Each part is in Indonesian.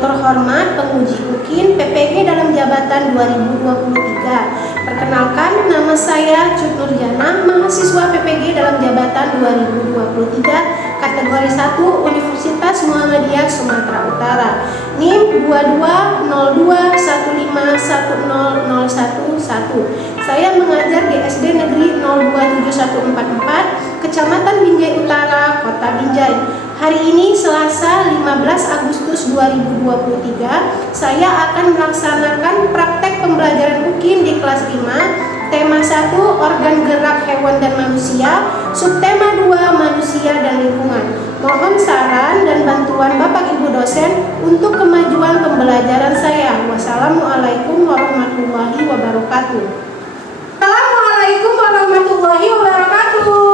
terhormat penguji UKIN PPG dalam jabatan 2023. Perkenalkan, nama saya Cut Nurjana, mahasiswa PPG dalam jabatan 2023, kategori 1 Universitas Muhammadiyah Sumatera Utara. NIM 220215100111. Saya mengajar di SD Negeri 027144, Kecamatan Binjai Utara, Kota Binjai. Hari ini Selasa 15 Agustus 2023, saya akan melaksanakan praktek pembelajaran UKIN di kelas 5, tema 1 organ gerak hewan dan manusia, subtema 2 manusia dan lingkungan. Mohon saran dan bantuan Bapak Ibu dosen untuk kemajuan pembelajaran saya. Wassalamualaikum warahmatullahi wabarakatuh. Assalamualaikum warahmatullahi wabarakatuh.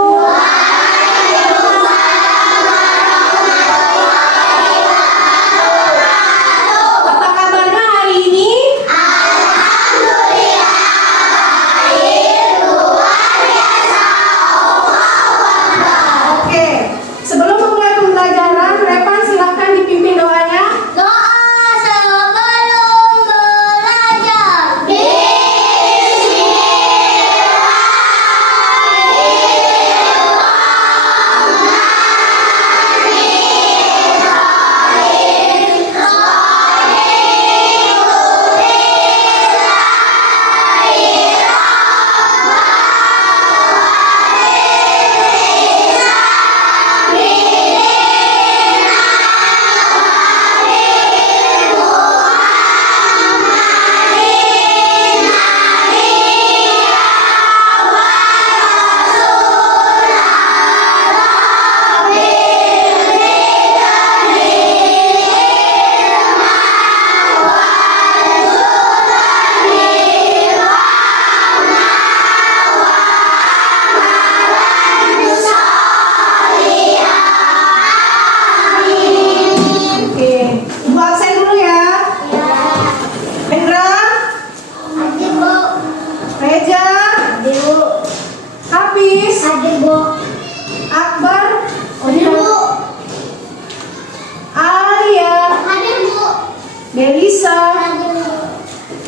Melisa,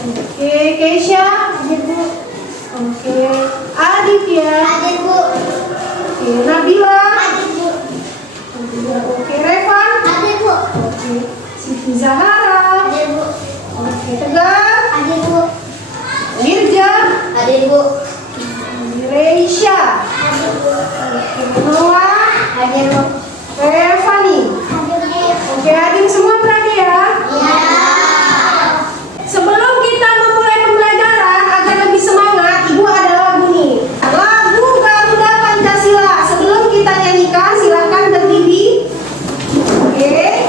oke, Keisha, oke, Aditya, oke, Nabila, oke, Revan, oke, Siti Zahara, oke, Tegar, Mirja, Reisha, oke, Noah, Revani, oke, adik semua berani ya? Sebelum kita memulai pembelajaran agar lebih semangat, Ibu ada lagu nih. Lagu Garuda Pancasila. Sebelum kita nyanyikan, silakan berdiri. Oke.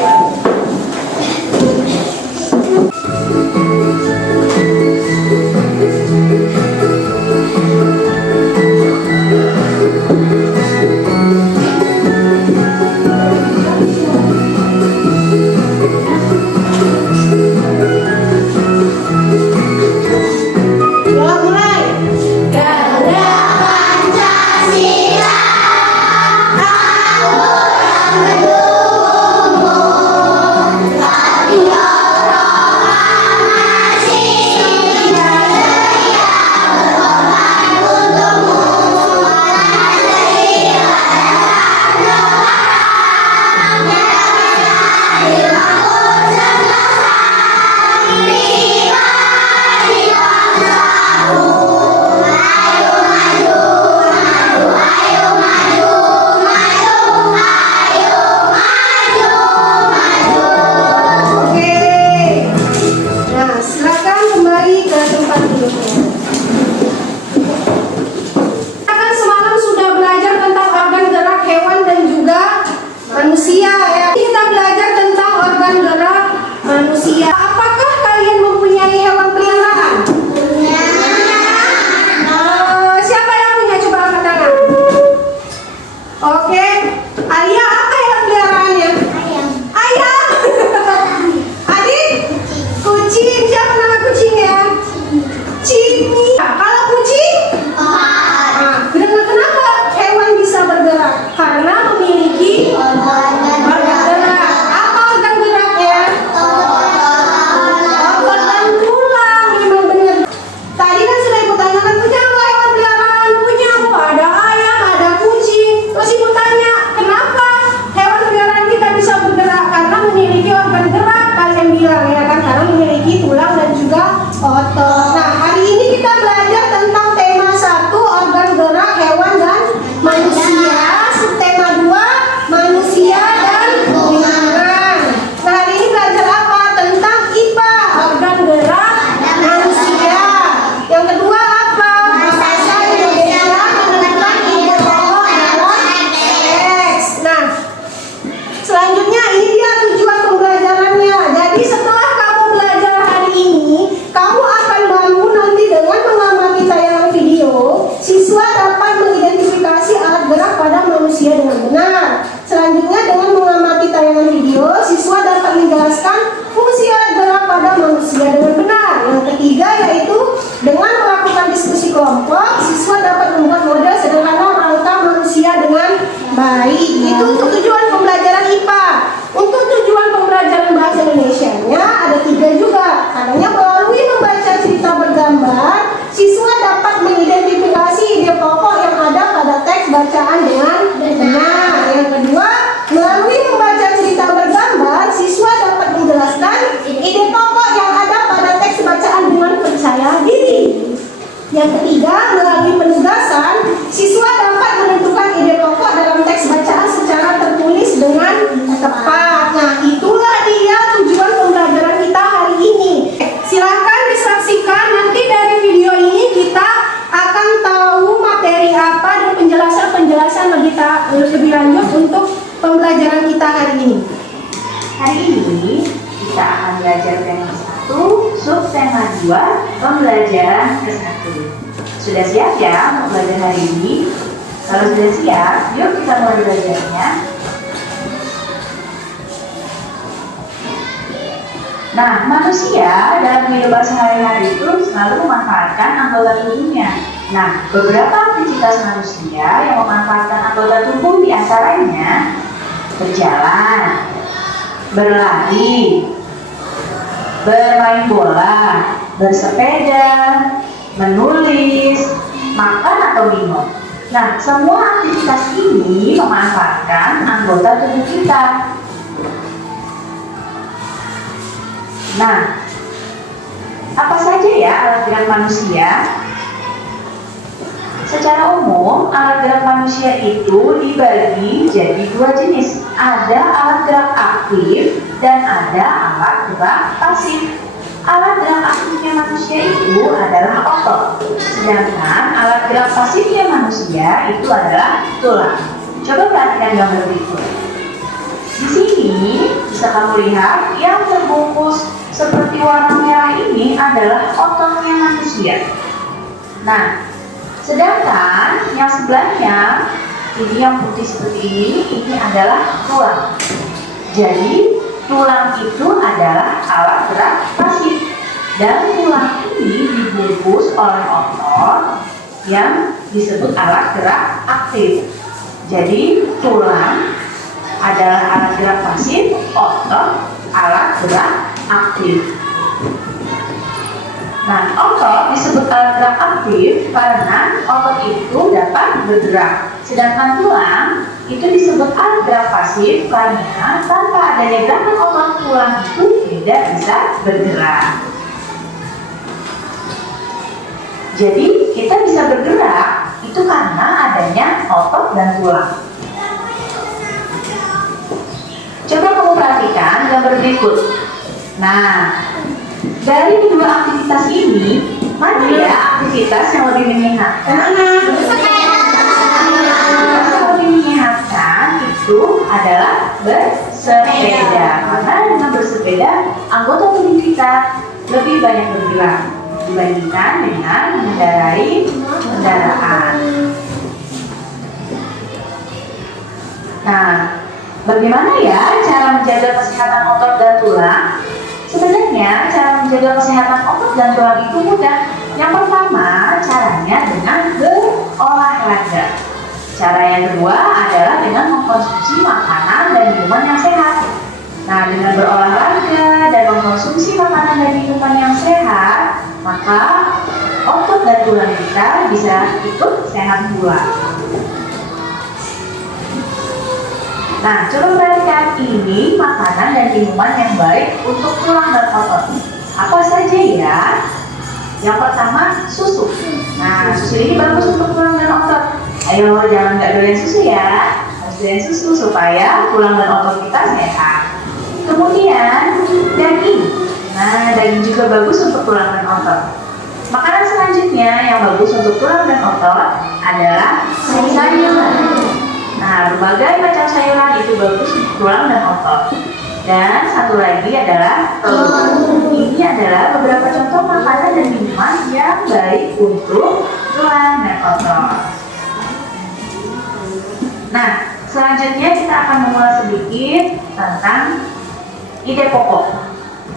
memiliki tulang dan juga otot. Nah, hari ini kita belajar tentang tema 1, organ gerak hewan dan manusia. Tema 2, manusia dan binatang. Nah, hari ini belajar apa? Tentang IPA, organ gerak manusia. Yang kedua apa? Bahasa Indonesia menentukan ide pokok dalam teks. Nah, selanjutnya ini dia tujuan pembelajarannya. Jadi setelah kamu belajar hari ini, kamu akan mampu nanti dengan mengamati tayangan video, siswa dapat mengidentifikasi alat gerak pada manusia dengan benar. Selanjutnya dengan mengamati tayangan video, siswa dapat menjelaskan fungsi alat gerak pada manusia dengan benar. Yang ketiga yaitu dengan melakukan diskusi kelompok, siswa dapat membuat model sederhana rangka manusia dengan baik. Itu untuk tujuan pembelajaran IPA. Untuk tujuan pembelajaran bahasa Indonesianya ada 3 juga. Karena melalui membaca cerita bergambar, siswa dapat mengidentifikasi ide pokok yang ada pada teks bacaan dengan benar. Yang kedua, melalui membaca cerita bergambar, siswa dapat menjelaskan ide pokok yang ada pada teks bacaan dengan percaya diri. Yang ketiga, melalui penugasan, siswa dapat menentukan ide pokok dalam teks bacaan secara tertulis dengan tepat. Nah, itulah dia tujuan pembelajaran kita hari ini. Silahkan disaksikan, nanti dari video ini kita akan tahu materi apa dan penjelasan-penjelasan lebih lanjut untuk pembelajaran kita hari ini. Hari ini kita akan belajar tema 1, subtema 2, pembelajaran ke-1. Sudah siap ya untuk belajar hari ini? Kalau sudah siap, yuk kita mulai belajarnya. Nah, manusia dalam kehidupan sehari-hari itu selalu memanfaatkan anggota tubuhnya. Nah, beberapa aktivitas manusia yang memanfaatkan anggota tubuh diantaranya berjalan, berlari, bermain bola, bersepeda, menulis, makan atau minum. Nah, semua aktivitas ini memanfaatkan anggota tubuh kita. Nah, apa saja ya alat gerak manusia? Secara umum, alat gerak manusia itu dibagi jadi 2 jenis. Ada alat gerak aktif dan ada alat gerak pasif. Alat gerak aktifnya manusia itu adalah otot, sedangkan alat gerak pasifnya manusia itu adalah tulang. Coba perhatikan gambar berikut. Di sini bisa kamu lihat yang terbungkus seperti warna merah ini adalah ototnya manusia. Nah, sedangkan yang sebelahnya ini yang putih seperti ini adalah tulang. Jadi tulang itu adalah alat gerak pasif dan tulang ini dibungkus oleh otot yang disebut alat gerak aktif. Jadi tulang adalah alat gerak pasif, otot alat gerak aktif. Nah, otot disebut alat gerak aktif karena otot itu dapat bergerak. Sedangkan tulang itu disebut alat gerak pasif karena tanpa adanya gerakan otot, tulang itu tidak bisa bergerak. Jadi kita bisa bergerak itu karena adanya otot dan tulang. Coba kamu perhatikan gambar berikut. Nah, dari kedua aktivitas ini, mana ya aktivitas yang lebih menyenangkan? Aktivitas yang lebih menyenangkan itu adalah bersepeda. Karena dengan bersepeda, anggota tubuh kita lebih banyak bergerak dibandingkan dengan mengendarai kendaraan. Nah, bagaimana ya cara menjaga kesehatan otot dan tulang? Sebenarnya cara menjaga kesehatan otot dan tulang itu mudah. Yang pertama, caranya dengan berolahraga. Cara yang kedua adalah dengan mengkonsumsi makanan dan minuman yang sehat. Nah, dengan berolahraga dan mengkonsumsi makanan dan minuman yang sehat, maka otot dan tulang kita bisa ikut sehat pula. Nah, coba perhatikan, ini makanan dan minuman yang baik untuk tulang dan otot. Apa saja ya? Yang pertama, susu. Nah, susu ini bagus untuk tulang dan otot. Ayo, jangan nggak doyan susu ya. Harus doyan susu supaya tulang dan otot kita sehat. Kemudian, daging. Nah, daging juga bagus untuk tulang dan otot. Makanan selanjutnya yang bagus untuk tulang dan otot adalah sayuran. Nah, berbagai macam sayuran itu bagus untuk tulang dan otot. Dan satu lagi adalah telur. Ini adalah beberapa contoh makanan dan minuman yang baik untuk tulang dan otot. Nah, selanjutnya kita akan mengulas sedikit tentang ide pokok.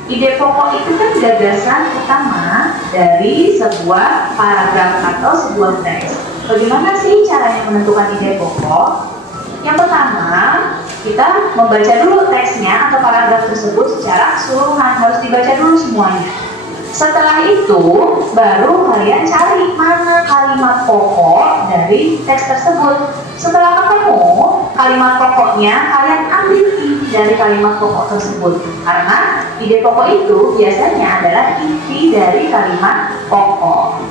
Ide pokok itu kan gagasan utama dari sebuah paragraf atau sebuah teks. Bagaimana sih caranya menentukan ide pokok? Yang pertama, kita membaca dulu teksnya atau paragraf tersebut secara keseluruhan, harus dibaca dulu semuanya. Setelah itu, baru kalian cari mana kalimat pokok dari teks tersebut. Setelah ketemu kalimat pokoknya, kalian ambil inti dari kalimat pokok tersebut. Karena ide pokok itu biasanya adalah inti dari kalimat pokok.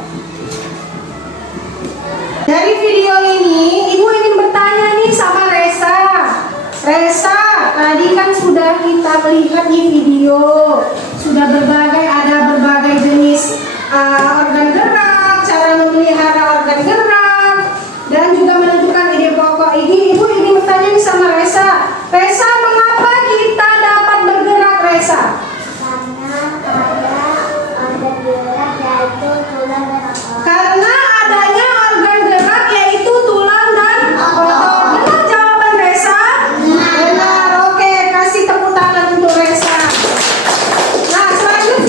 Dari video ini, Ibu ingin bertanya nih sama Resa. Resa, tadi kan sudah kita melihat di video, sudah ada berbagai jenis organ gerak, cara memelihara organ gerak, dan juga menentukan ide pokok. Ibu ingin bertanya nih sama Resa. Resa, mengapa kita dapat bergerak, Resa? Karena adanya organ gerak yaitu tulang dan otot. Karena adanya organ gerak yaitu tulang dan otot. Benar jawaban Resa? Benar. Oke, kasih tepuk tangan untuk Resa. Nah, selanjutnya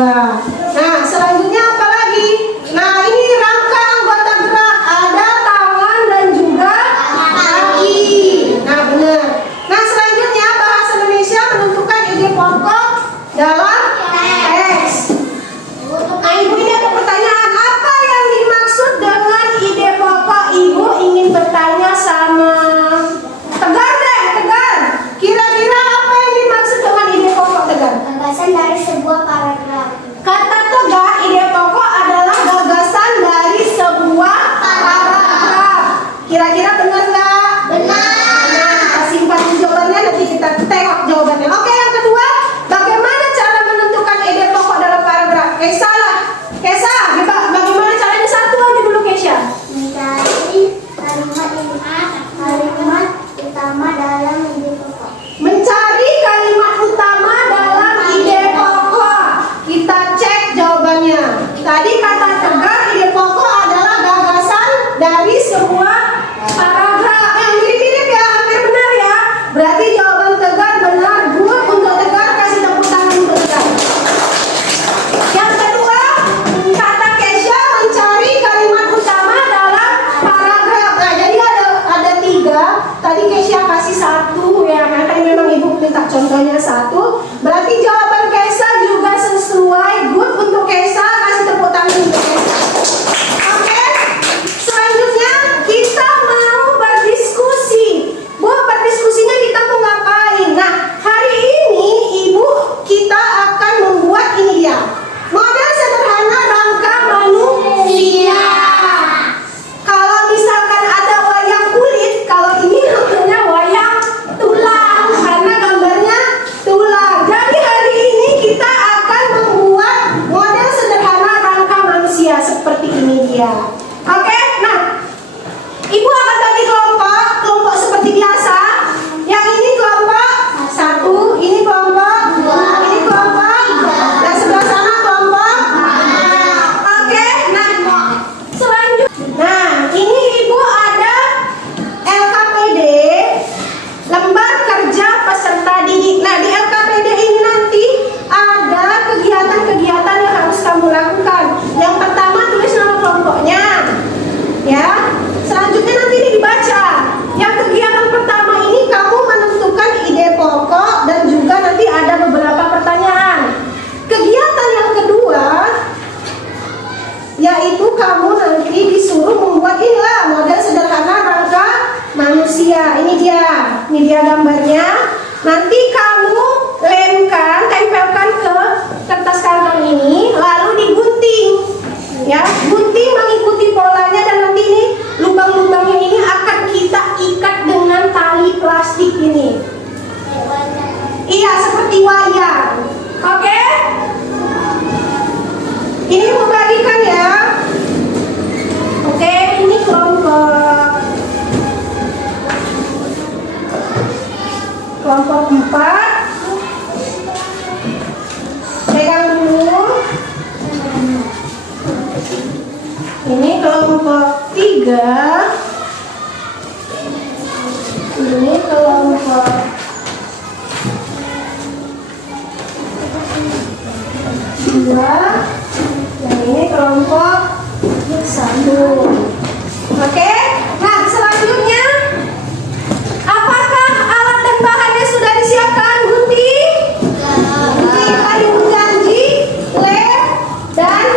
kedua. Nah, selanjutnya apa lagi? Nah, ini rangka anggota gerak. Ada tangan dan juga kaki. Nah, benar. Nah, selanjutnya bahasa Indonesia menentukan ide pokok dalam teks. Nah, Ibu ini ada pertanyaan. Apa yang dimaksud dengan ide pokok? Ibu ingin bertanya sama Tegar deh, Tegar. Kira-kira apa yang dimaksud dengan ide pokok, Tegar? Gagasan dari sebuah paragraf. Kata Tegar, ide pokok adalah gagasan dari sebuah paragraf. Kira-kira benar nggak? Benar. Nah, kita simpan jawabannya, nanti kita tengok jawabannya. Oke, yang kedua, bagaimana cara menentukan ide pokok dalam paragraf? Kesa lah. Kesa, bagaimana caranya? Satu aja dulu, Kesha. Mencari kalimat utama dalam ide pokok. Mencari kalimat utama dalam ide pokok. Kita cek jawabannya. Tadi kata Tegar, ide pokok adalah gagasan dari sebuah paragraf. Yang mirip-mirip ya, hampir benar ya. Berarti jawaban Tegar benar. Good untuk Tegar, kasih tepuk tangan untuk Tegar. Yang kedua, kata Kesha, mencari kalimat utama dalam paragraf. Nah, jadi ada tiga. Tadi Kesha kasih satu ya, karena memang Ibu minta contohnya satu. Berarti jawaban Kesha juga sesuai. Good untuk Kesha, kasih tepuk tangan untuk Kesha. Oke, selanjutnya kita mau berdiskusi. Bu, berdiskusinya kita mau ngapain? Nah, hari ini Ibu kita akan membuat ini dia. Model sederhana rangka manusia. Kalau misalkan ada wayang kulit, kalau ini namanya wayang tulang karena gambarnya tulang. Jadi hari ini kita akan membuat model sederhana rangka manusia seperti ini dia. Oke, nah Ibu akan bagi kelompok seperti biasa. Yang ini kelompok satu, ini kelompok dua, ini kelompok dan sebelah sana kelompok. Oke, nah selanjutnya. Nah, ini Ibu ada LKPD, lembar kerja peserta didik. Nah, di LKPD ini nanti ada kegiatan-kegiatan yang harus kamu lakukan. Yang pertama tulis nama kelompoknya, ya. Selanjutnya nanti ini dibaca. Yang kegiatan pertama ini kamu menentukan ide pokok dan juga nanti ada beberapa pertanyaan. Kegiatan yang kedua yaitu kamu nanti disuruh membuat inilah model sederhana rangka manusia. Ini dia gambarnya. Nanti kamu tempelkan ke kertas karton ini, lalu digunting. Ya, gunting mengikuti polanya dan nanti ini lubang-lubangnya ini akan kita ikat dengan tali plastik ini. Iya, seperti wayang. Oke? Ini mau bagikan ya. Oke, ini kelompok 4. Pegang dulu. Ini kelompok 3. Ini kelompok 2. Yang ini kelompok 1. Oke? Nah, selanjutnya apakah alat dan bahannya sudah disiapkan? Gunting, kayu janji, lem, dan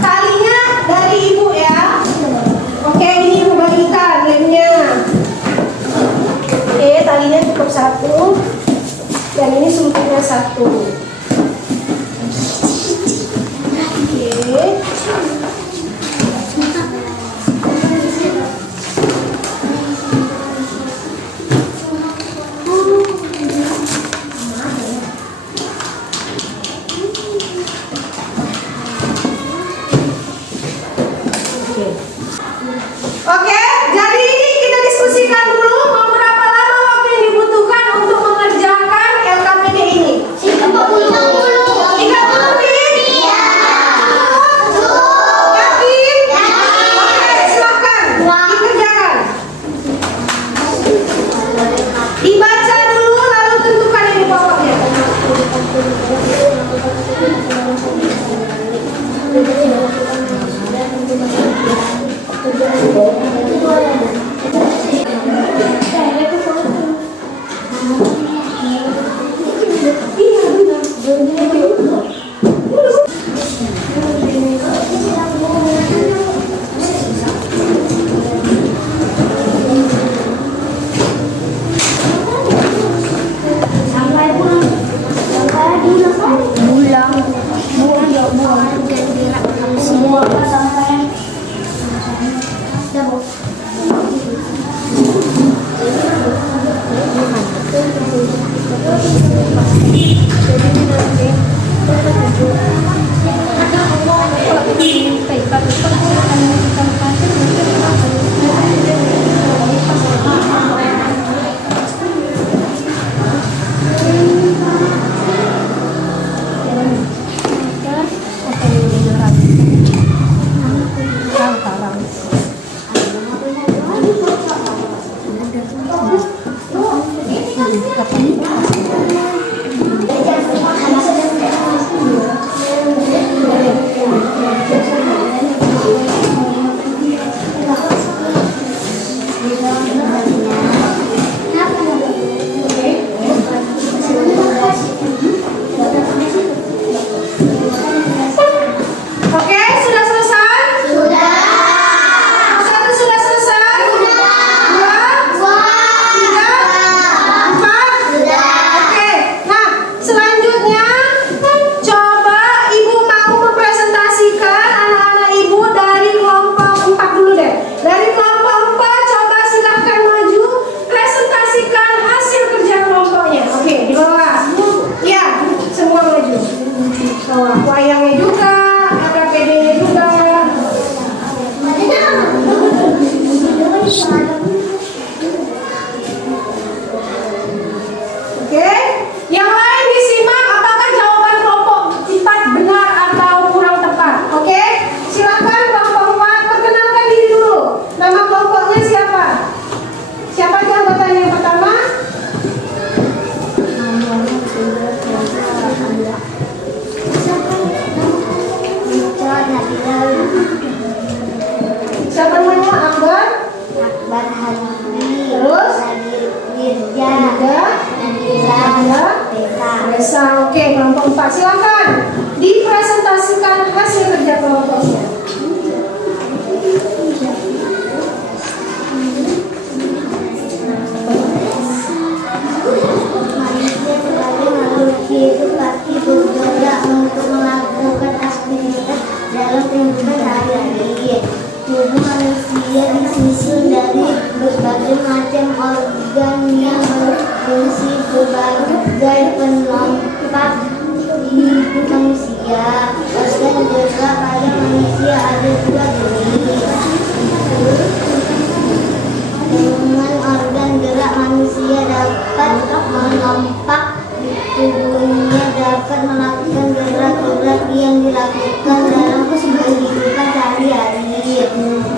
talinya dari Ibu ya. Oke, ini Ibu bagikan lemnya. Oke, talinya cukup 1 dan ini suntiknya 1. Oke. Oke, sudah selesai? Sudah. Satu sudah selesai? Dua? Tiga? Empat? Oke, nah selanjutnya coba ibu mau mempresentasikan anak-anak ibu dari kelompok 4 dulu deh. Dari kelompok 4 coba silahkan maju presentasikan hasil kerja kelompoknya. Oke, di bawah. Ya, semua maju. Bawah, wayangnya juga, ada PD-nya juga. Oke, yang lain disimak apakah jawaban kelompok 4 benar atau kurang tepat. Oke, silakan kelompok 4 perkenalkan diri dulu. Nama kelompoknya siapa? Siapa itu anggotanya yang pertama? Siapa namanya? Akbar? Akbar Habibie. Terus? Dirja. Dirja. Nabila. Desa. Desa. Oke, kelompok 4 silakan dipresentasikan hasil kerja kelompoknya. Manusia sebagai makhluk hidup pasti bergerak untuk melakukan aktivitas dalam kehidupan sehari-hari. Tubuh manusia disusun dari berbagai macam organ yang berfungsi sebagai penopang hidup manusia. Organ gerak pada manusia ada 2 jenis. Dengan organ gerak manusia dapat menopang tubuhnya, dapat melakukan gerak-gerak yang dilakukan dalam kehidupan sehari-hari,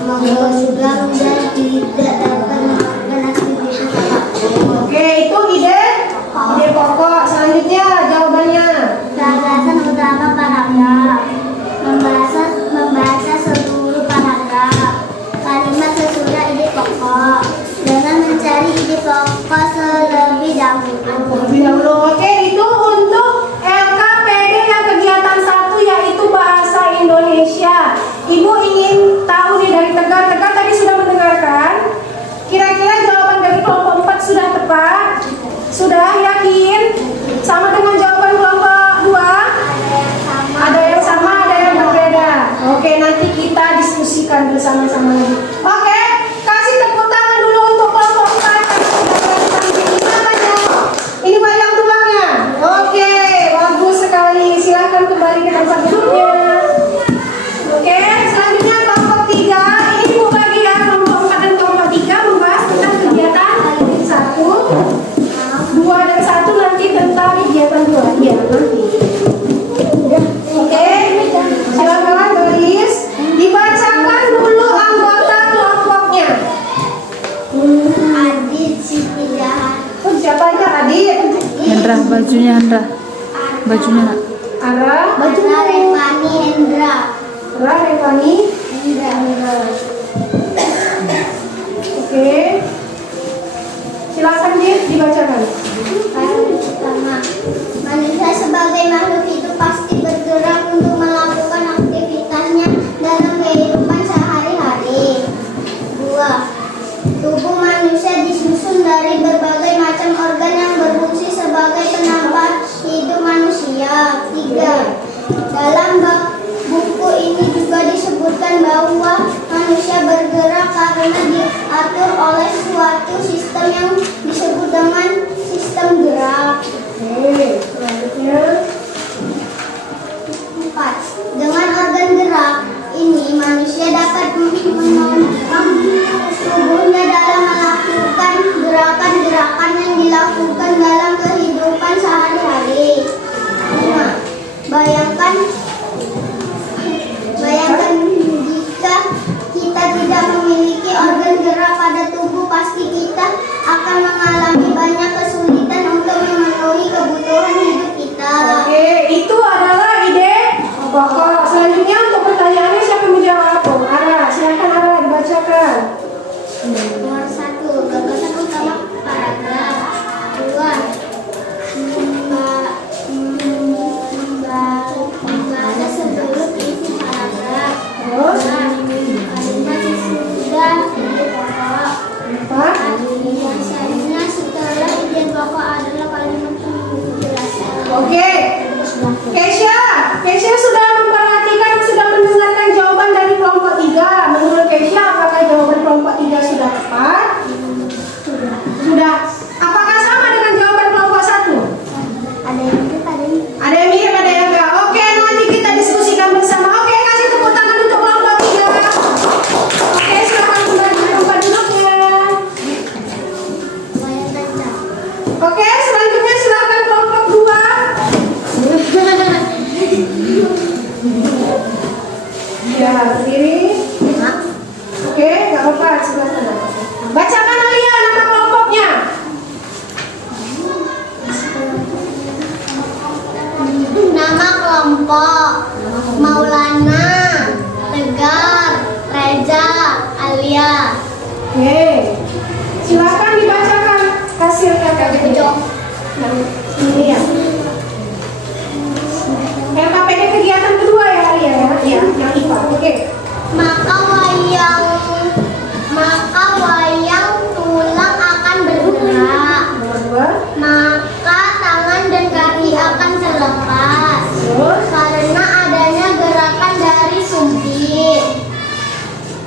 menggenggam dan tidak dapat melakukan aktivitas apapun. Oke, itu ide pokok. Selanjutnya jawabannya. Gagasan utama paragraf: membaca seluruh paragraf. Kalimat sesudah ide pokok dengan mencari ide pokok terlebih dahulu. Lebih dahulu. Oke, itu untuk LKPD yang kegiatan 1 yaitu bahasa Indonesia. Ibu ingin tahu nih dari Tegar tadi sudah mendengarkan. Kira-kira jawaban dari kelompok 4 sudah tepat? Sudah yakin? Sama dengan jawaban kelompok 2? Ada yang sama, ada yang berbeda. Oke, nanti kita diskusikan bersama-sama lagi. Oke, kasih tepuk tangan dulu untuk kelompok 4 yang sudah berhasil. Gimana? Ini wayang tulangnya. Oke, bagus sekali. Silahkan kembali ke tempat duduknya. Oke, selanjutnya kelompok 3. Ini ibu bagi ya, kelompok 4 dan kelompok 3 membahas tentang kegiatan 1, 2 dan 1 nanti tentang kegiatan 2. Iya, nanti. Oke, silakan tulis. Dibacakan dulu anggota kelompoknya. Adit Siti Jahan. Oh, siapa aja? Adit? Hendra, bajunya Hendra. Bajunya nak. Ara? Bajuna Revani Hendra. Ara, Revani? Hendra. Oke. Silakan Dit, dibacakan. Pertama, manusia sebagai makhluk hidup pasti bergerak untuk melakukan aktivitasnya dalam kehidupan sehari-hari. 2. Tubuh manusia disusun dari berbagai macam organ yang berfungsi sebagai penambah hidup manusia. 3. Dalam buku ini juga disebut bahwa manusia bergerak karena diatur oleh suatu sistem yang disebut dengan sistem gerak. Selanjutnya. 4. Dengan organ gerak ini manusia dapat menopang tubuhnya dalam melakukan gerakan-gerakan yang dilakukan dalam kehidupan sehari-hari. 5. Bayangkan jika kita tidak memiliki organ gerak pada tubuh, pasti kita akan mengalami banyak kesulitan untuk memenuhi kebutuhan hidup kita. Oke, itu adalah ide pokok. Selanjutnya untuk pertanyaannya siapa yang menjawab? Ara, silakan Ara dibacakan. Nomor 1, gagasan utama paragraf. 2, membaca sebelum isi paragraf. Terus? 3, kalimat sesudah ide pokok. 4. Biasanya setelah ide pokok adalah kalimat penjelasan. Oke. Kesha sudah memperhatikan, sudah mendengarkan jawaban dari kelompok 3. Menurut Kesha, apakah jawaban kelompok 3 sudah tepat? Sudah. Apakah sama dengan jawaban kelompok 1? Ada yang mirip, Ada yang mirip, ada yang enggak. Oke, nanti kita diskusikan bersama. Oke, kasih tepuk tangan untuk kelompok 3. Oke, silakan kembali ke tempat duduknya. yang lancar. Oke, selanjutnya silakan kelompok 2. Ya, berdiri. Oke, nggak apa-apa, silakan. Bacakan Alia nama kelompoknya. Nama kelompok Maulana, Tegar, Reza, Alia. Oke, silakan dibacakan hasilnya KPD. Ini ya. KPD kegiatan kedua ya Alia ya, yang IPA. Oke. Maka wayang tulang akan bergerak. Nomor 2. Maka tangan dan kaki akan terlepas. Terus. Karena adanya gerakan dari sumpit.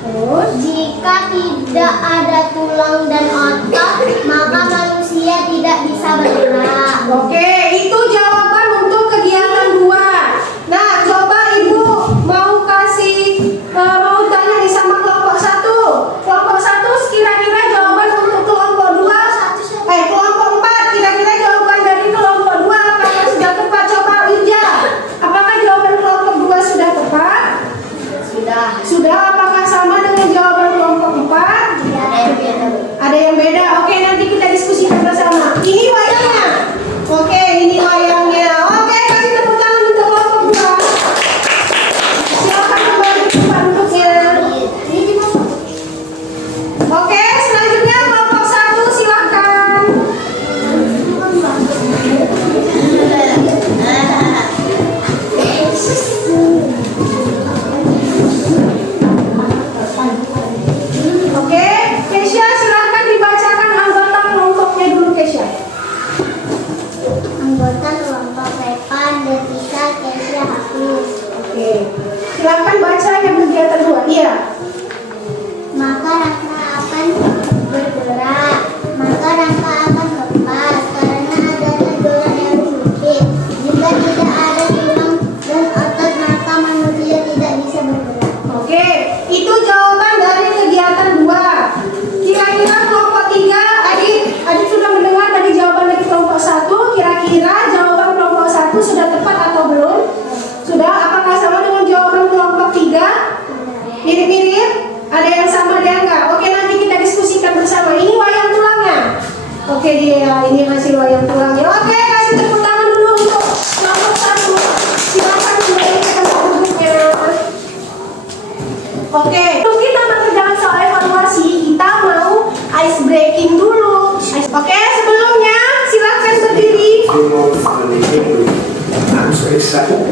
Terus. Jika tidak ada tulang dan otot, maka manusia tidak bisa bergerak. Oke, itu jawaban untuk kegiatan 2. Nah, coba Ibu mau mau tanya nih sama kelompok 1. Kelompok 1 kira-kira jawaban untuk kelompok 2. Kelompok 4 kira-kira jawaban dari kelompok 2 apakah sudah tepat? Coba Ija. Apakah jawaban kelompok 2 sudah tepat? Sudah. Apakah sama dengan jawaban kelompok 4? Ada yang beda. Oke, nanti kita diskusikan bersama. Ini wayangnya. Oke, ini wayangnya. Oke, kasih tepuk tangan untuk kelompok 2. Silakan kembali ke tempat duduknya. Oke, selanjutnya kelompok 1 silakan. Oke, Kesha silakan dibacakan anggota kelompoknya dulu Kesha. Anggota kelompok Repan, Detika, Kesha, Hafiz. Oke, silakan baca yang kegiatan 2. Iya. Maka rangka akan bergerak, maka rangka akan lepas karena adanya tulang yang sempit. Jika tidak ada tulang dan otot, maka manusia tidak bisa bergerak. Oke, itu jawaban dari kegiatan 2. Kira-kira kelompok 3, adik sudah mendengar tadi jawaban dari kelompok 1. Kira-kira jawaban kelompok 1 sudah tepat atau belum? Sudah. Apakah sama dengan jawaban kelompok 3? Mirip-mirip? Ada yang sama, ada yang enggak? Oke, nanti kita diskusikan bersama. Ini wayang tulangnya. Oke, ini hasil wayang tulangnya. Oke, kasih tepuk tangan dulu untuk kelompok 1. Silakan kembali ke tempat duduknya. Oke, sebelum kita mengerjakan soal evaluasi, kita mau ice breaking dulu. Oke, sebelumnya silakan berdiri. I'm so excited.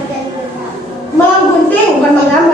menjadi gerak. Menggunting bukan menggambar.